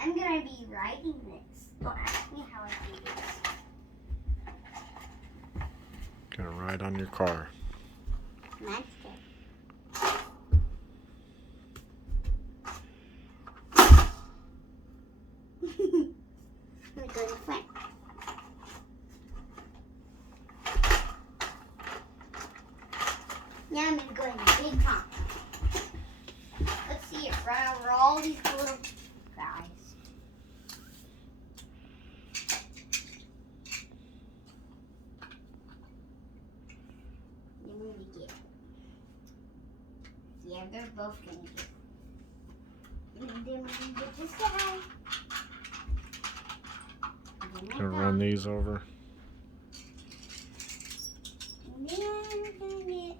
I'm gonna be writing this. Don't ask me how I do this. Gonna ride on your car. That's good. I'm gonna go to the front. Now I'm gonna go in the big top. Let's see it run over all these little guys. Then we're gonna get. Yeah, they're both gonna get. And then we're gonna get this guy. Gonna run these over. And then we're gonna get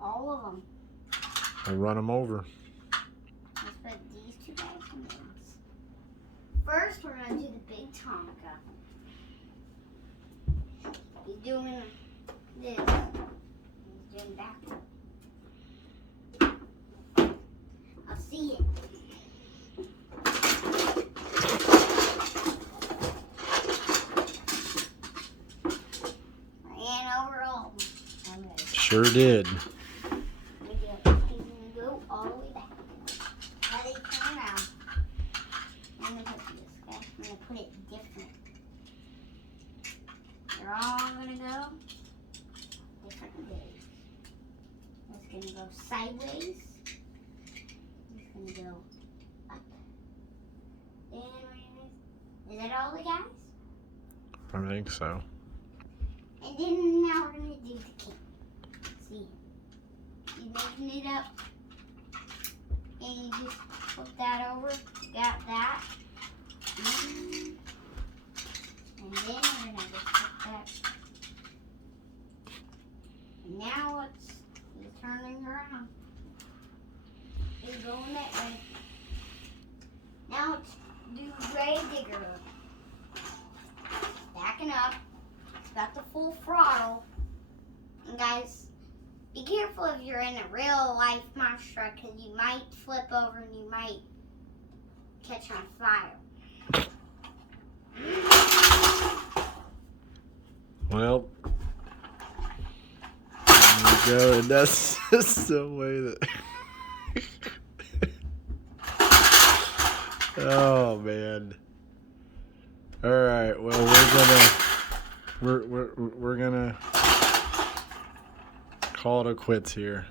all of them. I'll run them over. Let's put these two guys in this. First, we're gonna do the big Tonka. He's doing this. He's doing that. I'll see it. Ran over all of them. Okay. Sure did. He's gonna go all the way back. Now they turn around. I'm gonna put this guy. I'm gonna put it different. They're all gonna go different ways. It's gonna go sideways. It's gonna go up. Then is that all the guys? I think so. And then now we're gonna do the king. See, he's making it up, and you just flip that over. Got that, and then we're gonna just flip that. And now he's turning around. He's going that way. Now let's do Grave Digger. Backing up. It's got the full throttle. And guys, be careful if you're in a real life monster truck, because you might flip over and you might catch on fire. Well, there you go. And that's just the way that. Oh man. All right. Well, we're gonna call it a quits here.